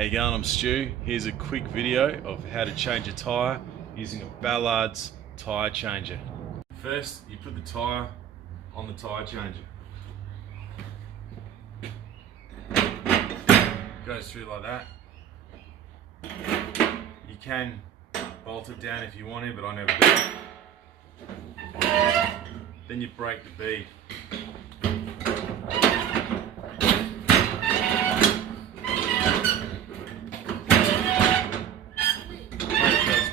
How you going? I'm Stu. Here's a quick video of how to change a tyre using a Ballard's tyre changer. First, you put the tyre on the tyre changer. Goes through like that. You can bolt it down if you want to, but I never do. Then you break the bead.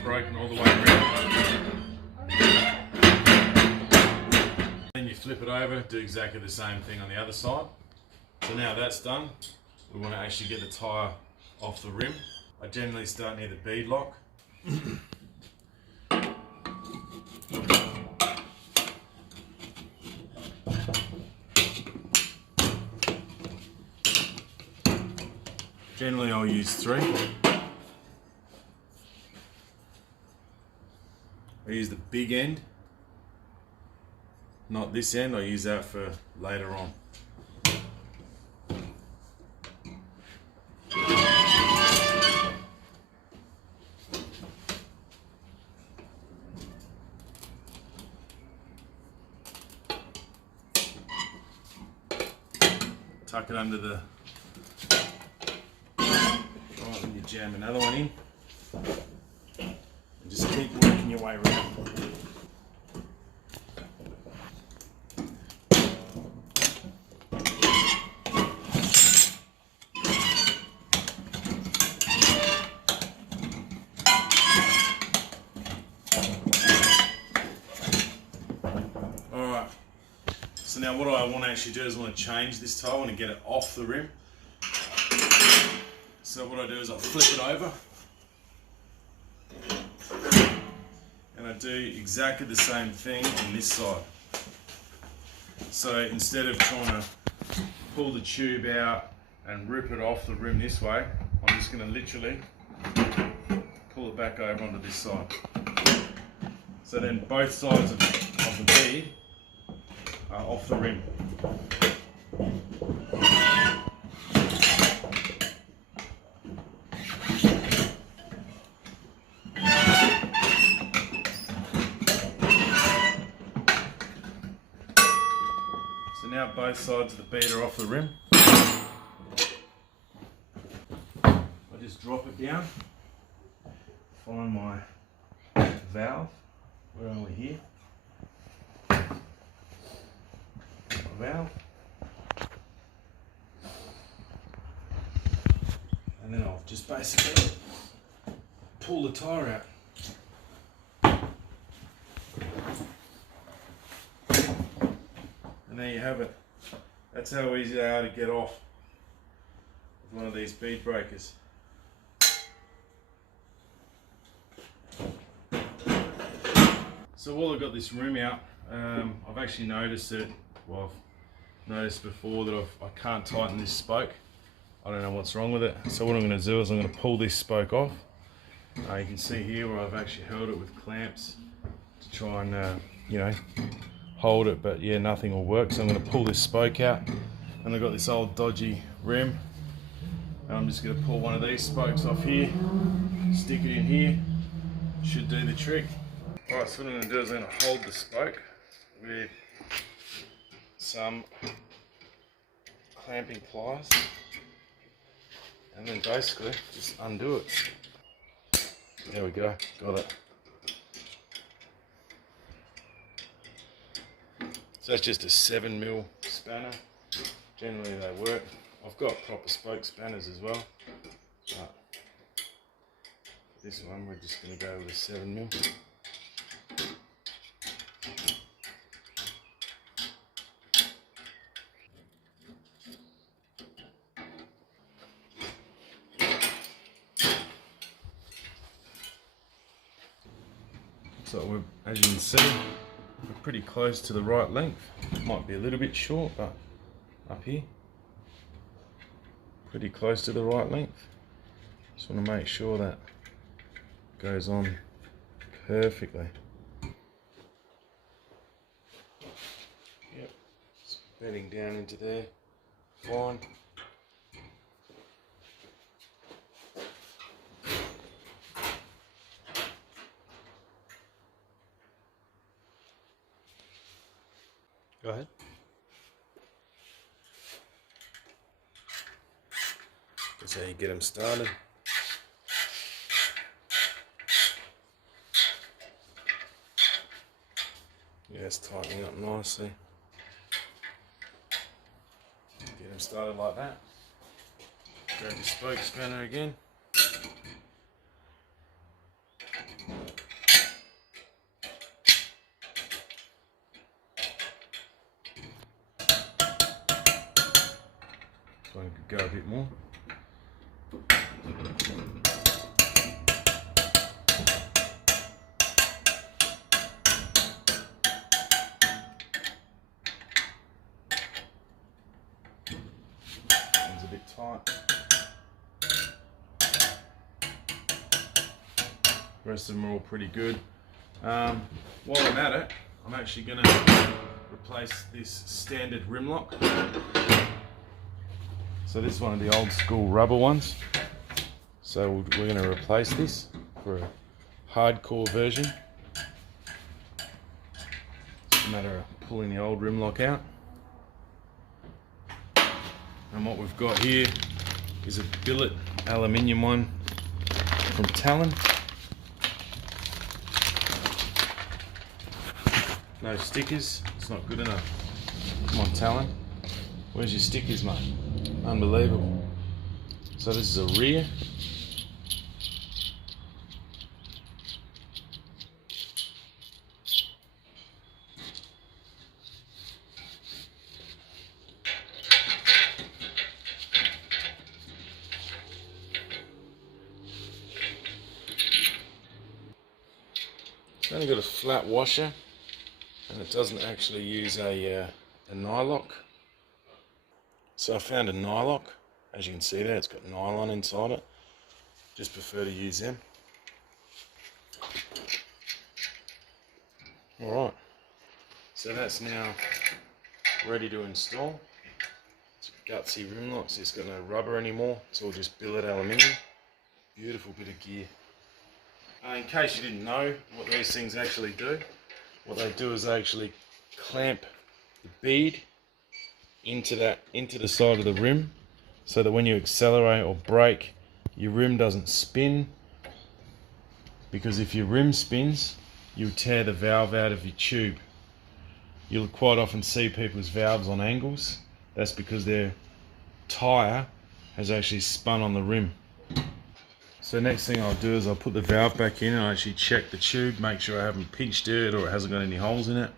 Broken all the way around. Then you flip it over, do exactly the same thing on the other side. So now that's done, we want to actually get the tyre off the rim. I generally start near the beadlock. Generally I'll use 3. I use the big end, not this end. I use that for later on. Tuck it under the, right, and you jam another one in. Just keep working your way around. Alright, so now what I want to actually do is I want to change this tyre. I want to get it off the rim. So what I do is I flip it over. I do exactly the same thing on this side. So instead of trying to pull the tube out and rip it off the rim this way, I'm just going to literally pull it back over onto this side. So then both sides of the bead are off the rim. So now both sides of the bead are off the rim. I just drop it down, find my valve, where are we here? Valve. And then I'll just basically pull the tyre out. And there you have it. That's how easy they are to get off with one of these bead breakers. So while I've got this rim out, I've actually noticed that, well, I've noticed before that I can't tighten this spoke. I don't know what's wrong with it. So what I'm going to do is I'm going to pull this spoke off. You can see here where I've actually held it with clamps to try and, you know, hold it, but yeah, nothing will work. So I'm going to pull this spoke out, and I've got this old dodgy rim, and I'm just going to pull one of these spokes off here, stick it in here, should do the trick. Alright, so what I'm going to do is I'm going to hold the spoke with some clamping pliers, and then basically just undo it. There we go, got it. So that's just a 7mm spanner. Generally they work. I've got proper spoke spanners as well. But this one we're just going to go with a 7mm. So as you can see, we're pretty close to the right length. Might be a little bit short, but up here, pretty close to the right length. Just want to make sure that goes on perfectly. Yep, it's bedding down into there, fine. Go ahead. That's how you get them started. Yeah, it's tightening up nicely. Get them started like that. Grab your spoke spanner again. So I could go a bit more. It's a bit tight. The rest of them are all pretty good. While I'm at it, I'm actually going to replace this standard rim lock. So this is one of the old school rubber ones. So we're going to replace this for a hardcore version. It's a matter of pulling the old rim lock out. And what we've got here is a billet aluminium one from Talon. No stickers, it's not good enough. Come on, Talon. Where's your stickers, mate? Unbelievable. So this is a rear. It's only got a flat washer, and it doesn't actually use a nylock. So I found a nylock. As you can see there, it's got nylon inside it. Just prefer to use them. Alright, so that's now ready to install. It's a gutsy rim lock, so it's got no rubber anymore. It's all just billet aluminium. Beautiful bit of gear. In case you didn't know what these things actually do, what they do is they actually clamp the bead into the side of the rim, so that when you accelerate or brake, your rim doesn't spin. Because if your rim spins, you'll tear the valve out of your tube. You'll quite often see people's valves on angles. That's because their tyre has actually spun on the rim. So next thing I'll do is I'll put the valve back in and I actually check the tube, make sure I haven't pinched it or it hasn't got any holes in it.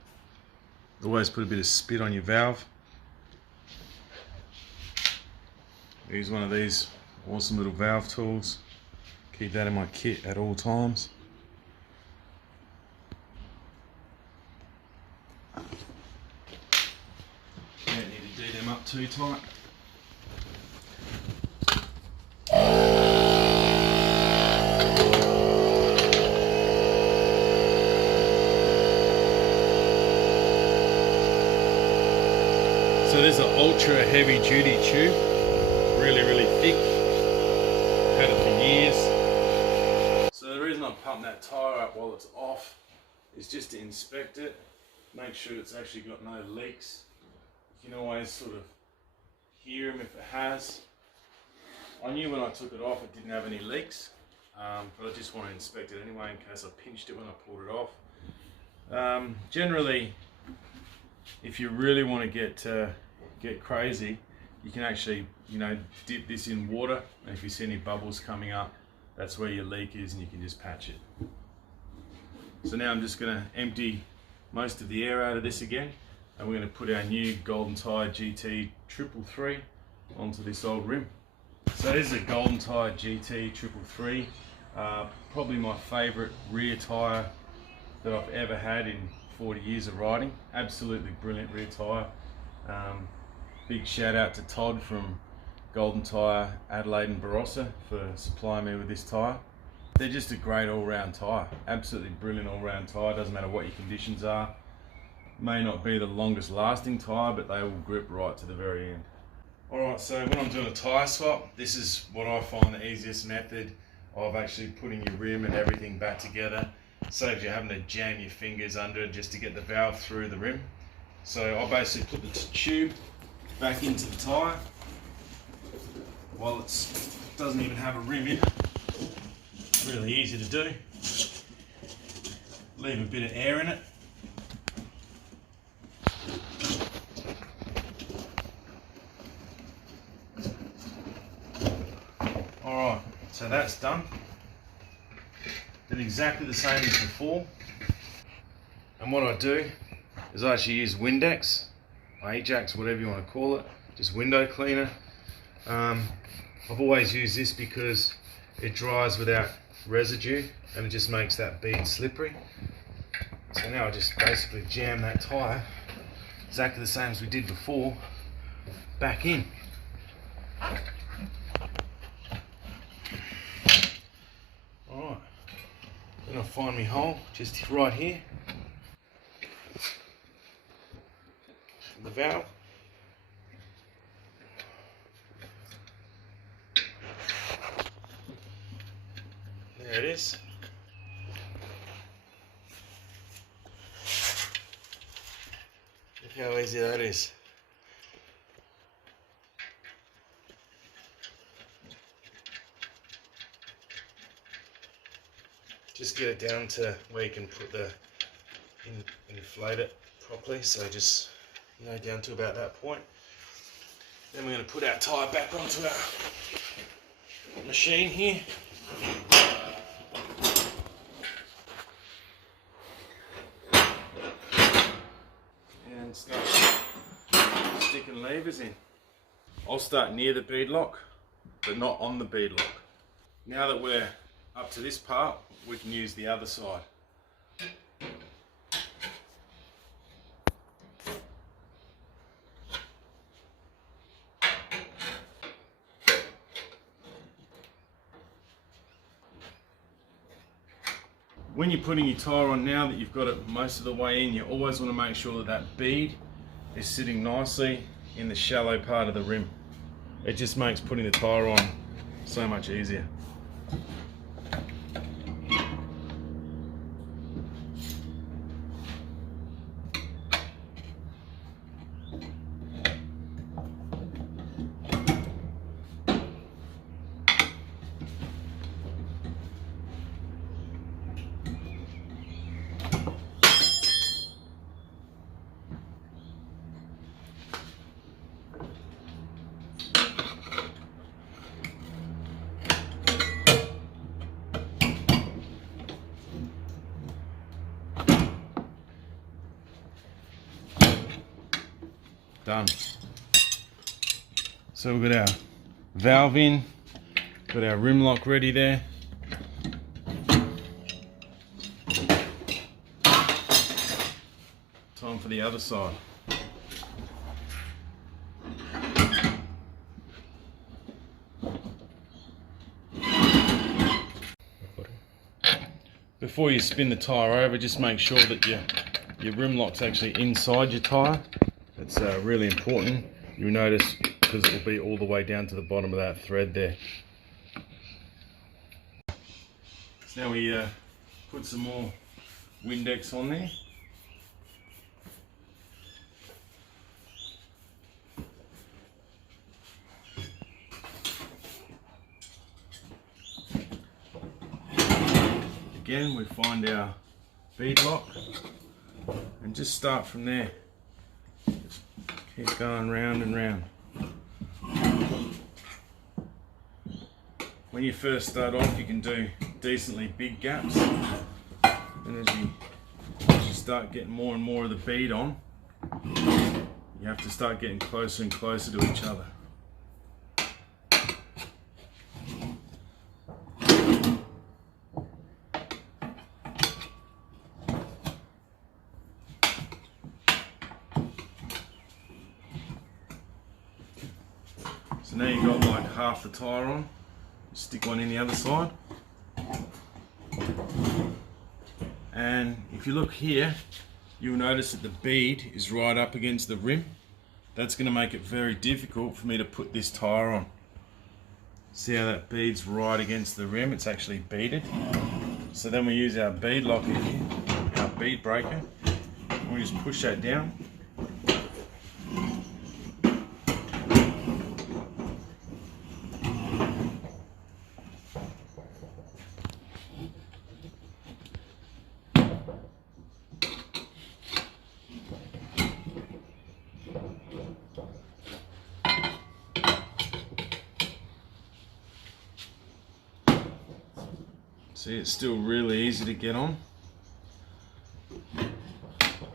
Always put a bit of spit on your valve. Use one of these awesome little valve tools. Keep that in my kit at all times. Don't need to do them up too tight. So this is an ultra heavy duty tube. Really thick. Had it for years. So the reason I pump that tyre up while it's off is just to inspect it, make sure it's actually got no leaks. You can always sort of hear them if it has. I knew when I took it off it didn't have any leaks, but I just want to inspect it anyway in case I pinched it when I pulled it off. Generally, if you really want to get crazy, you can actually, dip this in water, and if you see any bubbles coming up, that's where your leak is, and you can just patch it. So now I'm just going to empty most of the air out of this again, and we're going to put our new Golden Tyre GT 333 onto this old rim. So this is a Golden Tyre GT 333, probably my favourite rear tyre that I've ever had in 40 years of riding. Absolutely brilliant rear tyre. Big shout out to Todd from Golden Tyre Adelaide and Barossa for supplying me with this tyre. They're just a great all-round tyre. Absolutely brilliant all-round tyre. Doesn't matter what your conditions are. May not be the longest lasting tyre, but they will grip right to the very end. Alright, so when I'm doing a tyre swap, this is what I find the easiest method of actually putting your rim and everything back together. Saves you having to jam your fingers under it just to get the valve through the rim. So I basically put the tube back into the tyre while it doesn't even have a rim in. Really easy to do. Leave a bit of air in it. Alright, so that's done. Did exactly the same as before. And what I do is I actually use Windex, Ajax, whatever you want to call it, just window cleaner. I've always used this because it dries without residue and it just makes that bead slippery. So now I just basically jam that tyre, exactly the same as we did before, back in. Alright, then I'll find my hole just right here. The valve. There it is. Look how easy that is. Just get it down to where you can put the inflate it properly. So just down to about that point. Then we're going to put our tyre back onto our machine here. And start sticking levers in. I'll start near the beadlock, but not on the beadlock. Now that we're up to this part, we can use the other side. When you're putting your tyre on, now that you've got it most of the way in, you always want to make sure that that bead is sitting nicely in the shallow part of the rim. It just makes putting the tyre on so much easier. Done. So we've got our valve in, got our rim lock ready there. Time for the other side. Before you spin the tyre over, just make sure that your rim lock's actually inside your tyre. It's really important. You'll notice because it will be all the way down to the bottom of that thread there. So now we put some more Windex on there. Again, we find our beadlock and just start from there. Just keep going round and round. When you first start off, you can do decently big gaps, and as you start getting more and more of the bead on, you have to start getting closer and closer to each other. So now you've got like half the tyre on. Stick one in the other side. And if you look here, you'll notice that the bead is right up against the rim. That's going to make it very difficult for me to put this tyre on. See how that bead's right against the rim? It's actually beaded. So then we use our bead locker here, our bead breaker, and we just push that down. See, it's still really easy to get on.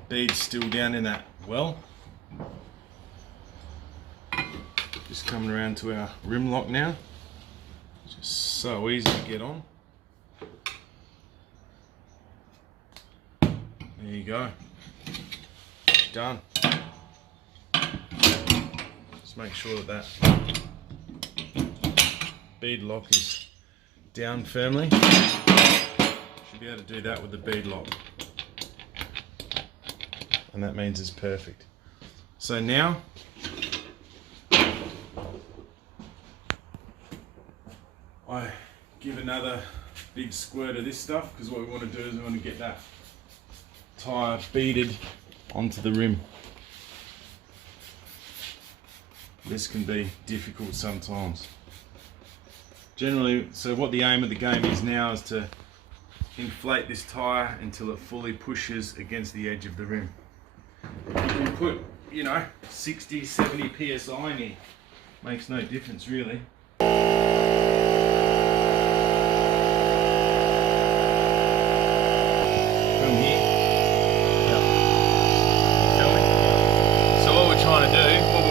Bead's still down in that well. Just coming around to our rim lock now. Just so easy to get on. There you go. Done. Just make sure that bead lock is down firmly. Should be able to do that with the bead lock. And that means it's perfect. So now, I give another big squirt of this stuff, because what we want to do is we want to get that tyre beaded onto the rim. This can be difficult sometimes. Generally, so what the aim of the game is now is to inflate this tyre until it fully pushes against the edge of the rim. You can put, 60, 70 psi in here. Makes no difference really.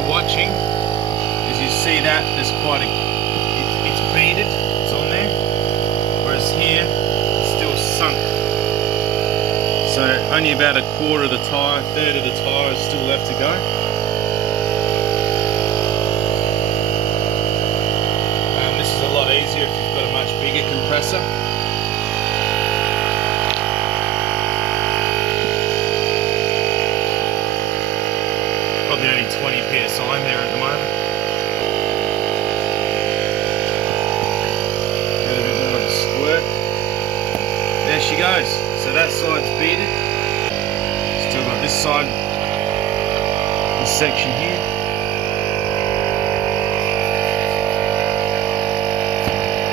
Watching, as you see that there's quite it's beaded, it's on there, whereas here it's still sunk. So only about a quarter of the tyre, a third of the tyre is still left to go. This is a lot easier if you've got a much bigger compressor. Probably only 20 psi in there at the moment. Get a bit more of a squirt. There she goes. So that side's beaded. Still got this side, this section here.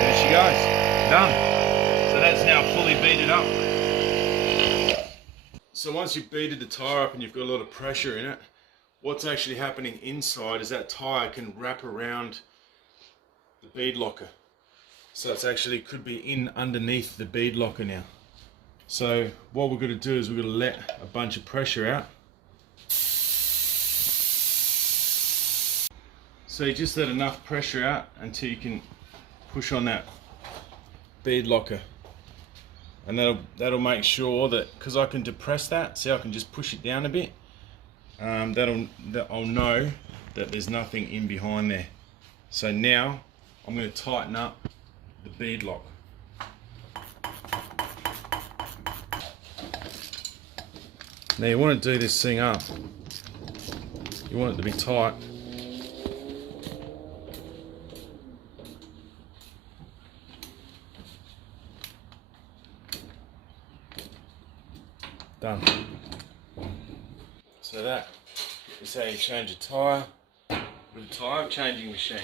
There she goes. Done. So that's now fully beaded up. So once you've beaded the tyre up and you've got a lot of pressure in it, what's actually happening inside is that tyre can wrap around the bead locker. So it's actually could be in underneath the bead locker now. So what we're going to do is we're going to let a bunch of pressure out. So you just let enough pressure out until you can push on that bead locker. And that'll make sure that, because I can depress that, see I can just push it down a bit. I'll know that there's nothing in behind there. So now I'm going to tighten up the bead lock. Now you want to do this thing up. You want it to be tight. Done. So that is how you change a tyre with a tyre changing machine.